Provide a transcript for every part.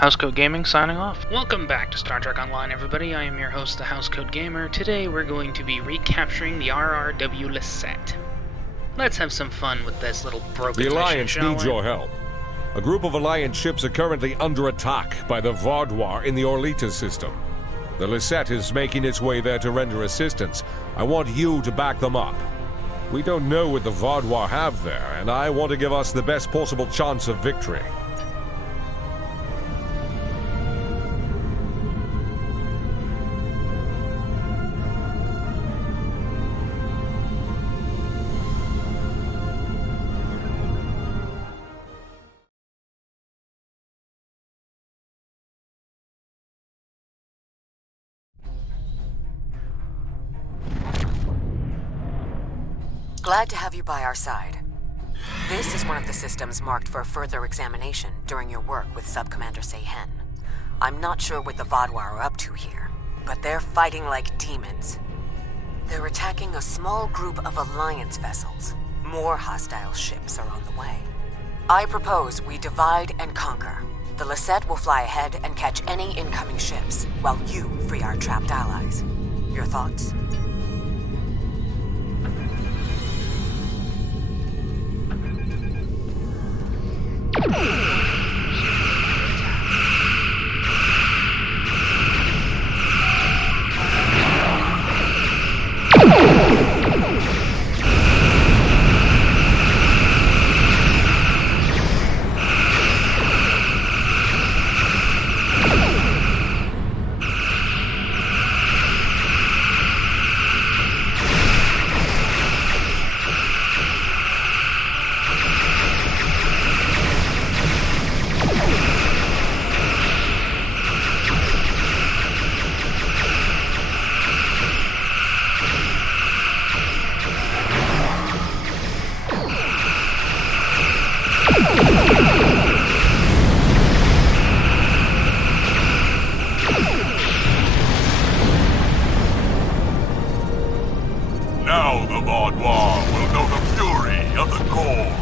Housecoat Gaming signing off. Welcome back to Star Trek Online, everybody. I am your host, the Housecoat Gamer. Today we're going to be recapturing the RRW Lisette. Let's have some fun with this little broken The Alliance mission, needs your help. A group of Alliance ships are currently under attack by the Vaudois in the Orlita system. The Lisette is making its way there to render assistance. I want you to back them up. We don't know what the Vaudois have there, and I want to give us the best possible chance of victory. Glad to have you by our side. This is one of the systems marked for further examination during your work with Sub-Commander Seyhen. I'm not sure what the Vaudois are up to here, but they're fighting like demons. They're attacking a small group of Alliance vessels. More hostile ships are on the way. I propose we divide and conquer. The Lisette will fly ahead and catch any incoming ships, while you free our trapped allies. Your thoughts? Now the Vaudois will know the fury of the core.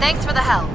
Thanks for the help.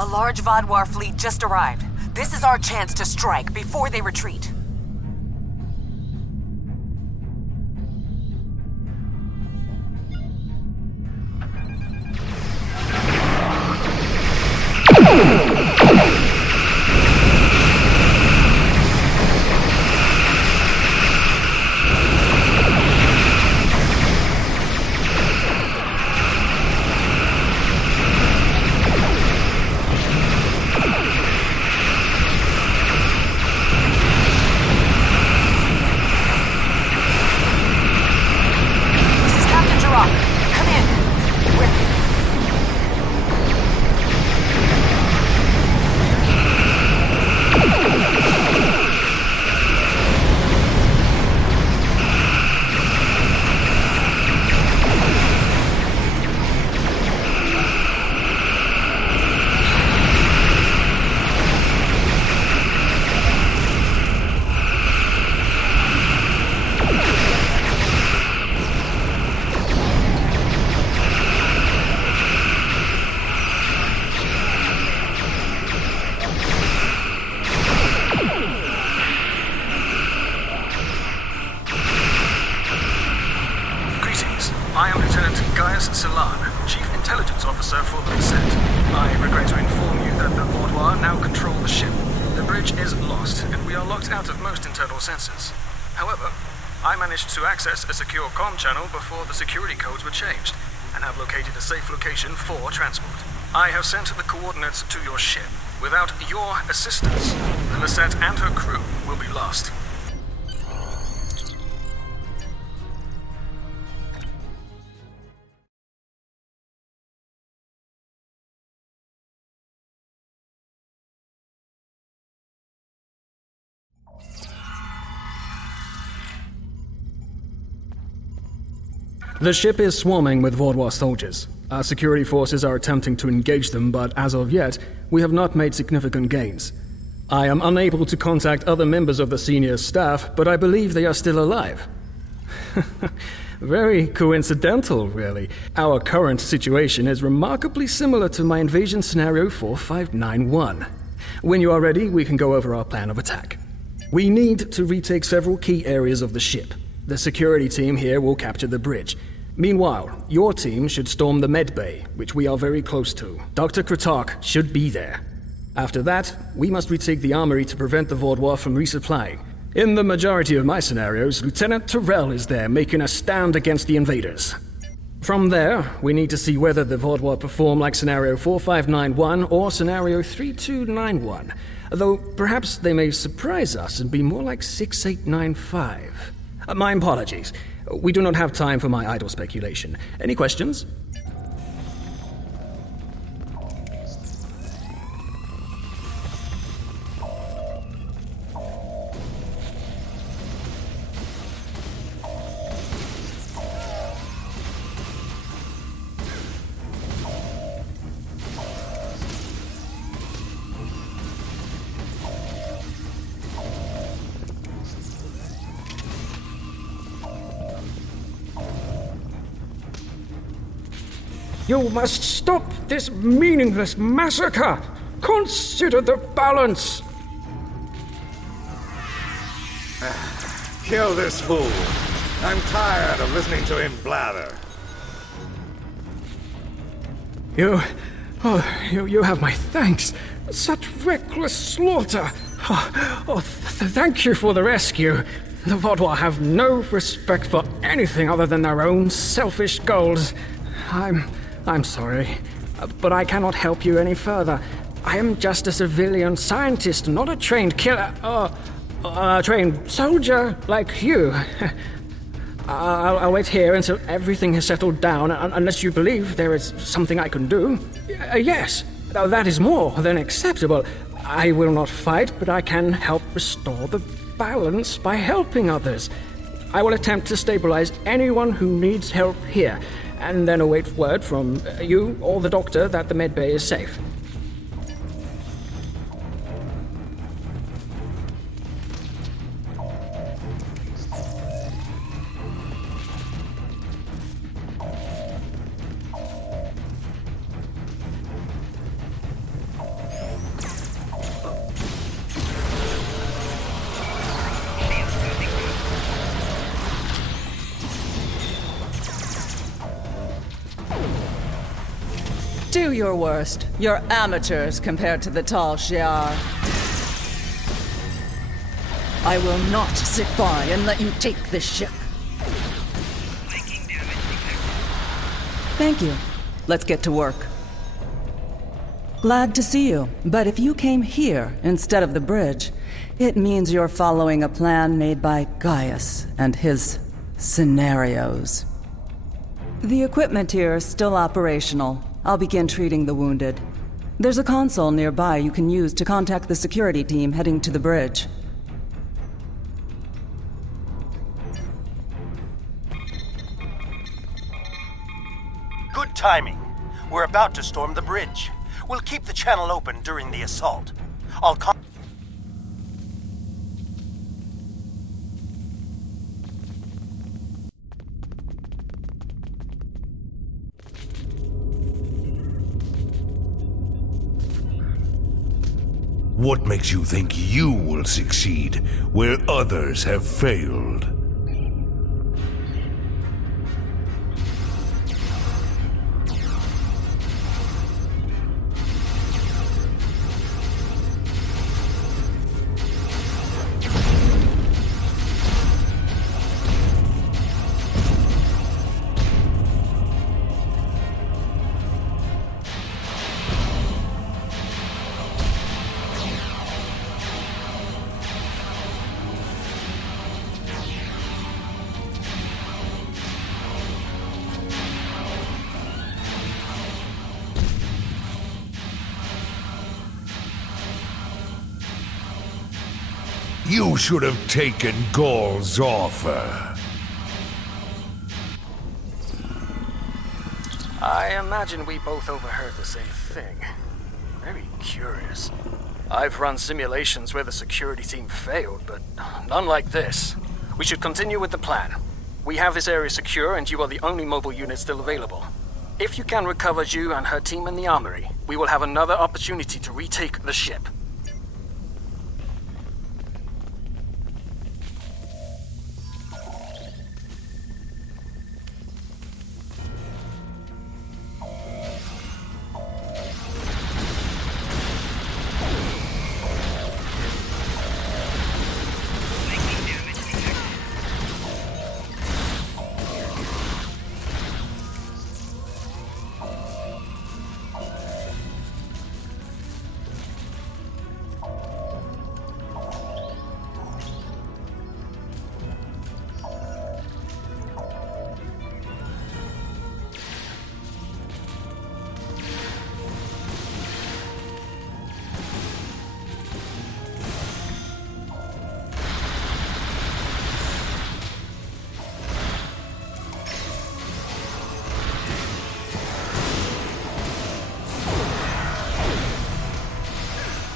A large Vaudois fleet just arrived. This is our chance to strike before they retreat. Come in. your sensors. However, I managed to access a secure comm channel before the security codes were changed, and have located a safe location for transport. I have sent the coordinates to your ship. Without your assistance, the Lisette and her crew will be lost. The ship is swarming with Vaudois soldiers. Our security forces are attempting to engage them, but as of yet, we have not made significant gains. I am unable to contact other members of the senior staff, but I believe they are still alive. Very coincidental, really. Our current situation is remarkably similar to my invasion scenario 4591. When you are ready, we can go over our plan of attack. We need to retake several key areas of the ship. The security team here will capture the bridge. Meanwhile, your team should storm the med bay, which we are very close to. Dr. Kratark should be there. After that, we must retake the armory to prevent the Vaudois from resupplying. In the majority of my scenarios, Lieutenant Terrell is there making a stand against the invaders. From there, we need to see whether the Vaudois perform like scenario 4591 or scenario 3291, though perhaps they may surprise us and be more like 6895. My apologies. We do not have time for my idle speculation. Any questions? You must stop this meaningless massacre! Consider the balance! Kill this fool! I'm tired of listening to him blather. You have my thanks. Such reckless slaughter. Thank you for the rescue. The Vaudois have no respect for anything other than their own selfish goals. I'm sorry, but I cannot help you any further. I am just a civilian scientist, not a trained killer, a trained soldier like you. I'll wait here until everything has settled down, unless you believe there is something I can do. Yes, that is more than acceptable. I will not fight, but I can help restore the balance by helping others. I will attempt to stabilize anyone who needs help here, and then await word from you or the doctor that the medbay is safe. Do your worst. You're amateurs compared to the tall Shi'ar. I will not sit by and let you take this ship. Thank you. Let's get to work. Glad to see you, but if you came here instead of the bridge, it means you're following a plan made by Gaius and his scenarios. The equipment here is still operational. I'll begin treating the wounded. There's a console nearby you can use to contact the security team heading to the bridge. Good timing. We're about to storm the bridge. We'll keep the channel open during the assault. What makes you think you will succeed where others have failed? You should have taken Gaul's offer. I imagine we both overheard the same thing. Very curious. I've run simulations where the security team failed, but none like this. We should continue with the plan. We have this area secure, and you are the only mobile unit still available. If you can recover Zhu and her team in the armory, we will have another opportunity to retake the ship.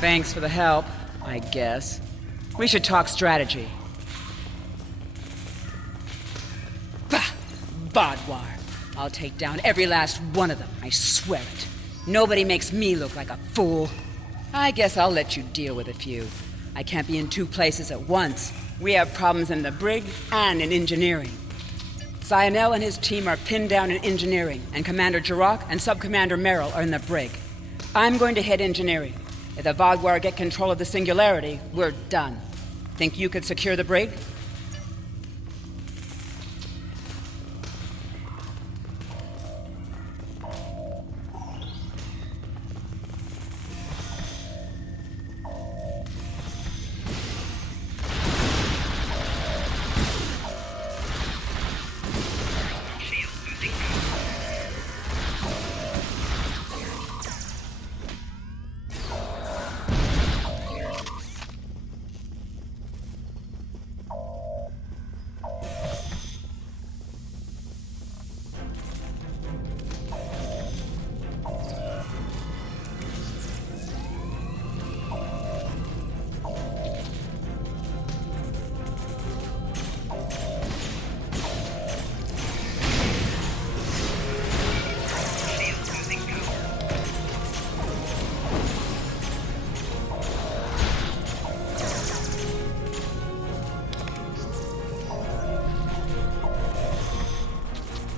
Thanks for the help, I guess. We should talk strategy. Bah! Vaadwaur. I'll take down every last one of them, I swear it. Nobody makes me look like a fool. I guess I'll let you deal with a few. I can't be in two places at once. We have problems in the brig and in engineering. Sionel and his team are pinned down in engineering, and Commander Jirok and Sub-Commander Merrill are in the brig. I'm going to hit engineering. If the Vaadwaur get control of the Singularity, we're done. Think you could secure the brig?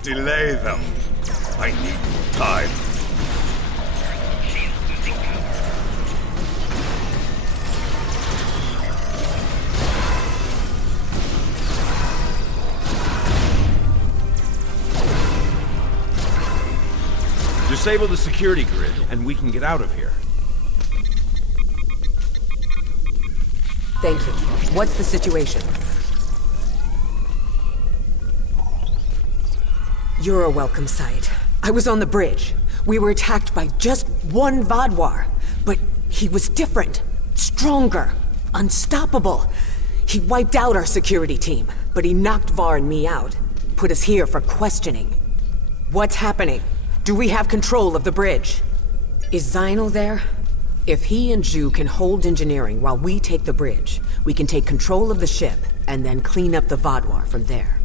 Delay them. I need time. Disable the security grid, and we can get out of here. Thank you. What's the situation? You're a welcome sight. I was on the bridge. We were attacked by just one Vaadwaur, but he was different, stronger, unstoppable. He wiped out our security team, but he knocked Var and me out. Put us here for questioning. What's happening? Do we have control of the bridge? Is Zinal there? If he and Zhu can hold engineering while we take the bridge, we can take control of the ship and then clean up the Vaadwaur from there.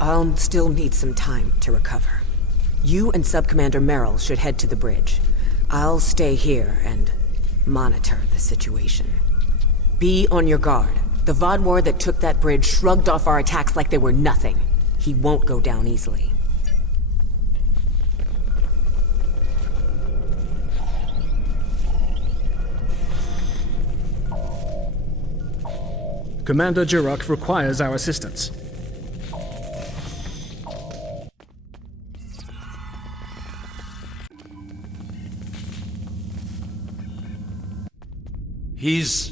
I'll still need some time to recover. You and Sub-Commander Merrill should head to the bridge. I'll stay here and monitor the situation. Be on your guard. The Vaadwaur that took that bridge shrugged off our attacks like they were nothing. He won't go down easily. Commander Jirok requires our assistance. He's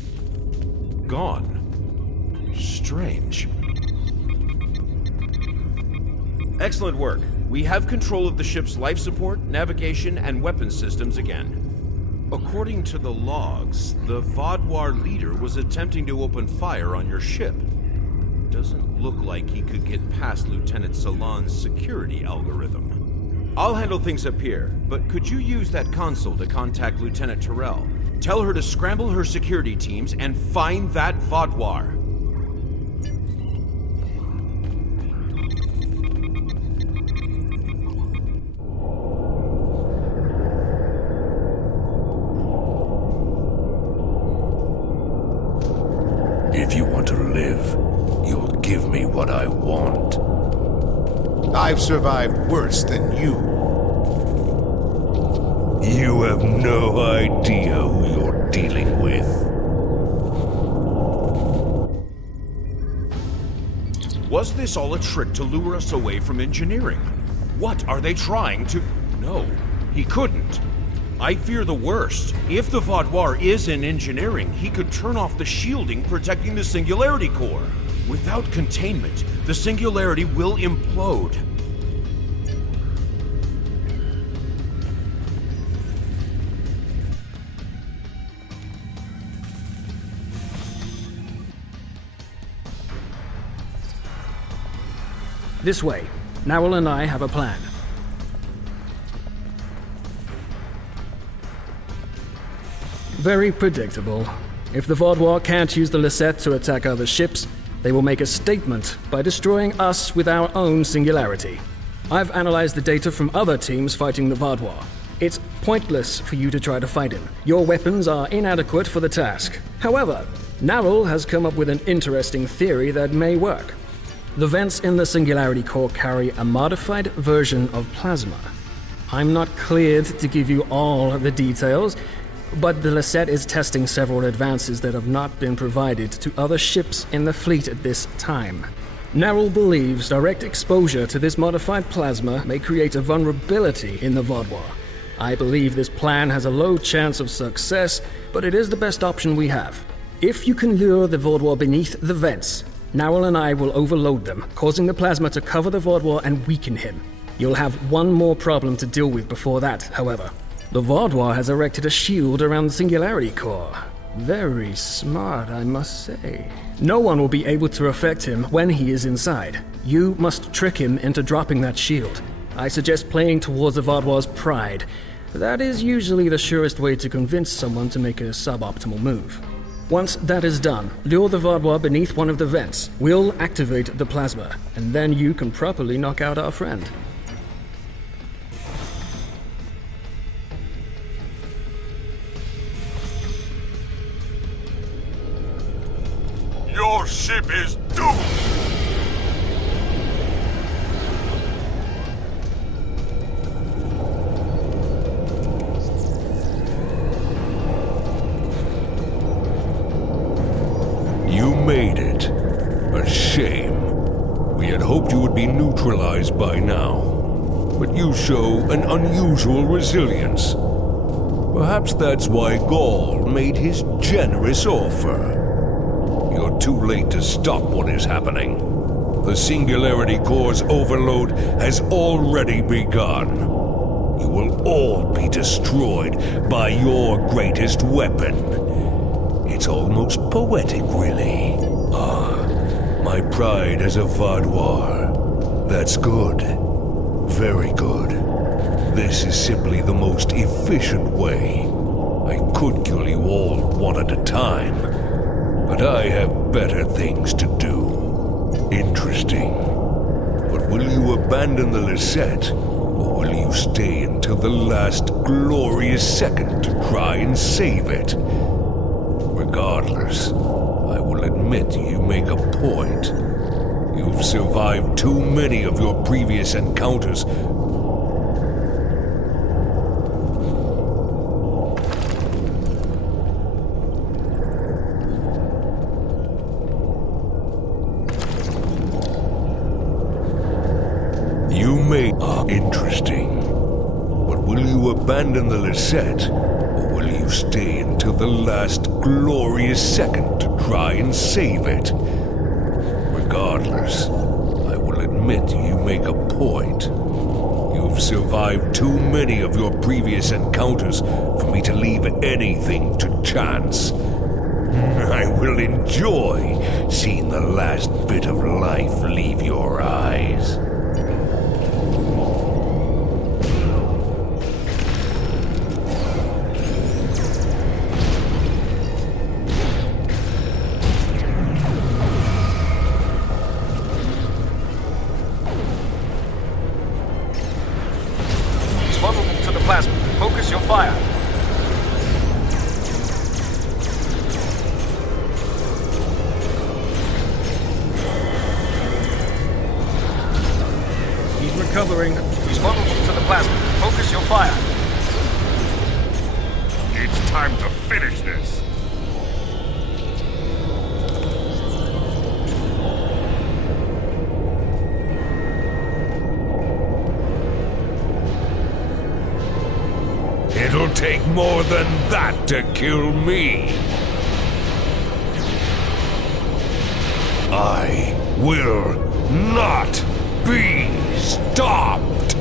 gone. Strange. Excellent work. We have control of the ship's life support, navigation, and weapons systems again. According to the logs, the Vaudouar leader was attempting to open fire on your ship. Doesn't look like he could get past Lieutenant Salon's security algorithm. I'll handle things up here, but could you use that console to contact Lieutenant Terrell? Tell her to scramble her security teams and find that Vaudouar. If you want to live, you'll give me what I want. I've survived worse than you. You have no idea who you're dealing with. Was this all a trick to lure us away from engineering? What are they trying to... No, he couldn't. I fear the worst. If the Vaudouar is in engineering, he could turn off the shielding protecting the Singularity Core. Without containment, the Singularity will implode. This way. Narwhal and I have a plan. Very predictable. If the Vaudouar can't use the Lisette to attack other ships, they will make a statement by destroying us with our own singularity. I've analyzed the data from other teams fighting the Vaudouar. It's pointless for you to try to fight him. Your weapons are inadequate for the task. However, Narwhal has come up with an interesting theory that may work. The vents in the Singularity Core carry a modified version of plasma. I'm not cleared to give you all the details, but the Lisette is testing several advances that have not been provided to other ships in the fleet at this time. Narwhal believes direct exposure to this modified plasma may create a vulnerability in the Vaudouar. I believe this plan has a low chance of success, but it is the best option we have. If you can lure the Vaudouar beneath the vents, Narwhal and I will overload them, causing the plasma to cover the Vaudouar and weaken him. You'll have one more problem to deal with before that, however. The Vaudouar has erected a shield around the Singularity Core. Very smart, I must say. No one will be able to affect him when he is inside. You must trick him into dropping that shield. I suggest playing towards the Vaudouar's pride. That is usually the surest way to convince someone to make a suboptimal move. Once that is done, lure the Vaudouar beneath one of the vents. We'll activate the plasma, and then you can properly knock out our friend. Your ship is doomed! You made it. A shame. We had hoped you would be neutralized by now. But you show an unusual resilience. Perhaps that's why Gaul made his generous offer. You're too late to stop what is happening. The Singularity Core's overload has already begun. You will all be destroyed by your greatest weapon. It's almost poetic, really. My pride as a Vaudouar. That's good. Very good. This is simply the most efficient way. I could kill you all one at a time, but I have better things to do. Interesting. But will you abandon the Lisette, or will you stay until the last glorious second to try and save it? Regardless, I will admit you make a point. You've survived too many of your previous encounters. You may... Interesting. But will you abandon the Lisette, or will you stay until the last glorious second to try and save it? Regardless, I will admit you make a point. You've survived too many of your previous encounters for me to leave anything to chance. I will enjoy seeing the last bit of life leave your eyes. Vulnerable to the plasma. Focus your fire. He's recovering. He's vulnerable to the plasma. Focus your fire. It's time to finish this. It'll take more than that to kill me. I will not be stopped.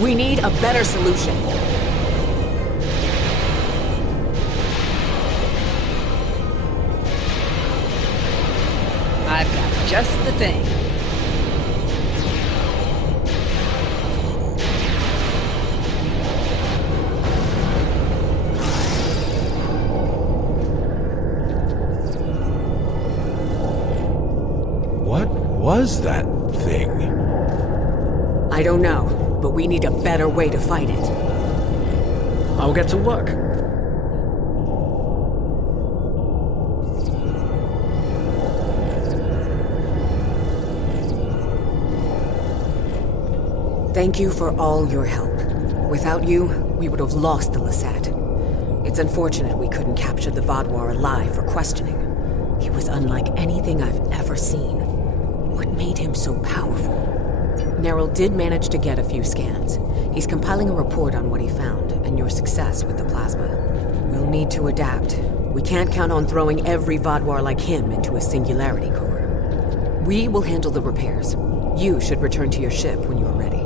We need a better solution. I've got just the thing. What was that thing? I don't know, but we need a better way to fight it. I'll get to work. Thank you for all your help. Without you, we would have lost the Lisette. It's unfortunate we couldn't capture the Vaadwaur alive for questioning. He was unlike anything I've ever seen. What made him so powerful? Neril did manage to get a few scans. He's compiling a report on what he found, and your success with the plasma. We'll need to adapt. We can't count on throwing every Vaadwaur like him into a singularity core. We will handle the repairs. You should return to your ship when you are ready.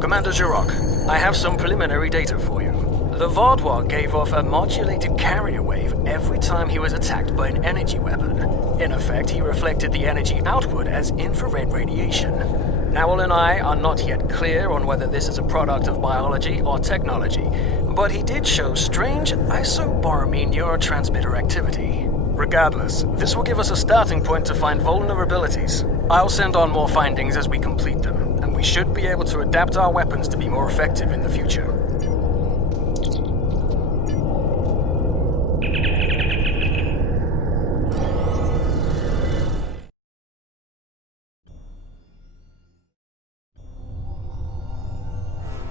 Commander Jirok, I have some preliminary data for you. The Vaadwaur gave off a modulated carrier wave every time he was attacked by an energy weapon. In effect, he reflected the energy outward as infrared radiation. Owl and I are not yet clear on whether this is a product of biology or technology, but he did show strange isoboromine neurotransmitter activity. Regardless, this will give us a starting point to find vulnerabilities. I'll send on more findings as we complete them, and we should be able to adapt our weapons to be more effective in the future.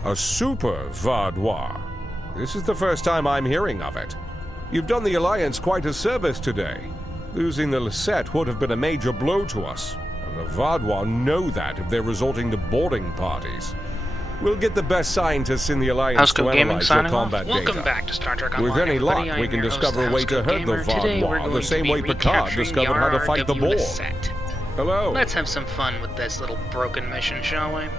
A super Vaadwaur. This is the first time I'm hearing of it. You've done the Alliance quite a service today. Losing the Lisette would have been a major blow to us, and the Vaadwaur know that if they're resorting to boarding parties. We'll get the best scientists in the Alliance to Housecoat Gaming analyze your signing off. combat Welcome data. back to Star Trek Online. With any luck, everybody. we I'm can your host, discover a way to Housecoat hurt the Gamer. Today we're Vaadwaur, going the same to way be Picard recapturing discovered the how to fight the RRW Borg. Lisette. Hello. Let's have some fun with this little broken mission, shall we?